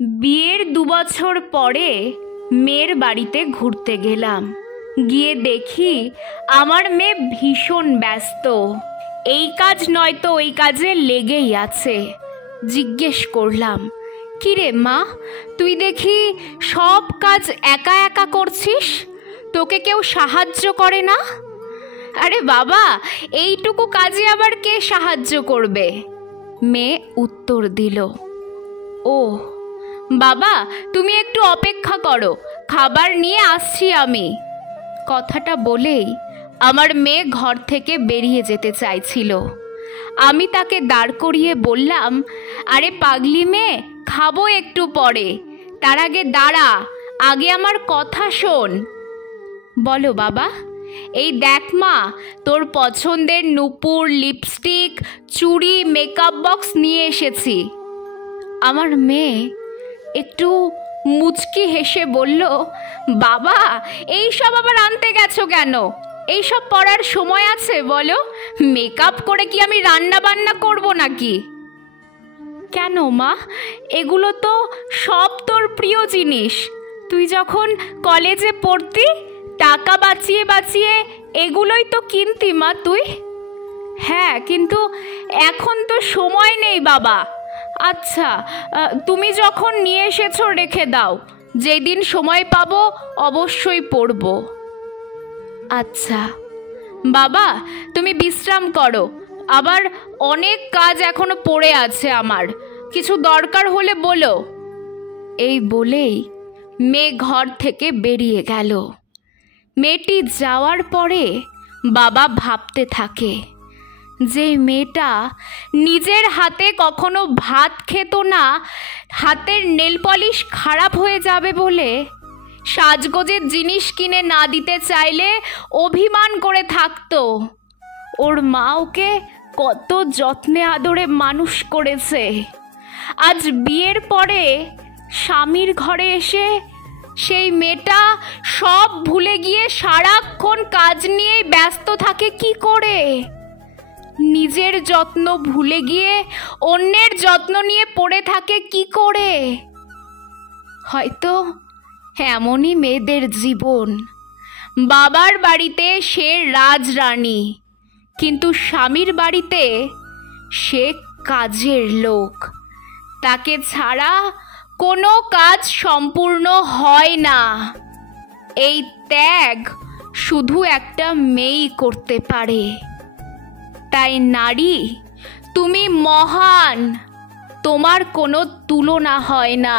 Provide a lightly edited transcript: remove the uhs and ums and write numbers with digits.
বিয়ের 2 বছর পরে মেয়ের বাড়িতে ঘুরতে গেলাম। গিয়ে দেখি আমার মেয়ে ভীষণ ব্যস্ত, এই কাজ নয়তো ওই কাজে লেগেই আছে। জিজ্ঞেস করলাম, কিরে মা, তুই দেখি সব কাজ একা একা করছিস, তোকে কেউ সাহায্য করে না? আরে বাবা, এইটুকু কাজে আবার কে সাহায্য করবে? মেয়ে উত্তর দিল, ও বাবা, তুমি একটু অপেক্ষা করো, খাবার নিয়ে আসছি আমি। কথাটা বলেই আমার মেয়ে ঘর থেকে বেরিয়ে যেতে চাইছিল। আমি তাকে দাঁড় করিয়ে বললাম, আরে পাগলি মেয়ে, খাবো একটু পরে, তার আগে দাঁড়া, আগে আমার কথা শোন। বলো বাবা। এই দেখ মা, তোর পছন্দের নুপুর, লিপস্টিক, চুড়ি, মেকআপ বক্স নিয়ে এসেছি। আমার মেয়ে একটু মুচকি হেসে বলল, বাবা, এইসব আবার আনতে গেছো কেন? এইসব পড়ার সময় আছে বলো? মেকআপ করে কি আমি রান্না বান্না করবো নাকি? কেন মা, এগুলো তো সব তোর প্রিয় জিনিস। তুই যখন কলেজে পড়তি, টাকা বাঁচিয়ে বাঁচিয়ে এগুলোই তো কিনতি মা তুই। হ্যাঁ, কিন্তু এখন তো সময় নেই বাবা। আচ্ছা, তুমি যখন নিয়ে এসেছো রেখে দাও, যেদিন সময় পাবো অবশ্যই পড়ব। আচ্ছা বাবা, তুমি বিশ্রাম করো, আবার অনেক কাজ এখনো পড়ে আছে আমার, কিছু দরকার হলে বলো। এই বলেই মেয়ে ঘর থেকে বেরিয়ে গেল। মেয়েটি যাওয়ার পরে বাবা ভাবতে থাকে, যে মেয়েটা নিজের হাতে কখনো ভাত খেত না, হাতের নেল পলিশ খারাপ হয়ে যাবে বলে সাজগোজের জিনিস কিনে না দিতে চাইলে অভিমান করে থাকতো। ওর মা ওকে কত যত্নে আদরে মানুষ করেছে। আজ বিয়ের পরে স্বামীর ঘরে এসে সেই মেয়েটা সব ভুলে গিয়ে সারাক্ষণ কাজ নিয়ে ব্যস্ত থাকে কি করে? নিজের যত্ন ভুলে গিয়ে অন্যের যত্ন নিয়ে পড়ে থাকে কি করে? হয়তো এমনই মেয়েদের জীবন। বাবার বাড়িতে সে রাজরানী, কিন্তু স্বামীর বাড়িতে সে কাজের লোক। তাকে ছাড়া কোনো কাজ সম্পূর্ণ হয় না। এই ত্যাগ শুধু একটা মেয়েই করতে পারে। তাই নারী, তুমি মহান, তোমার কোনো তুলনা হয় না।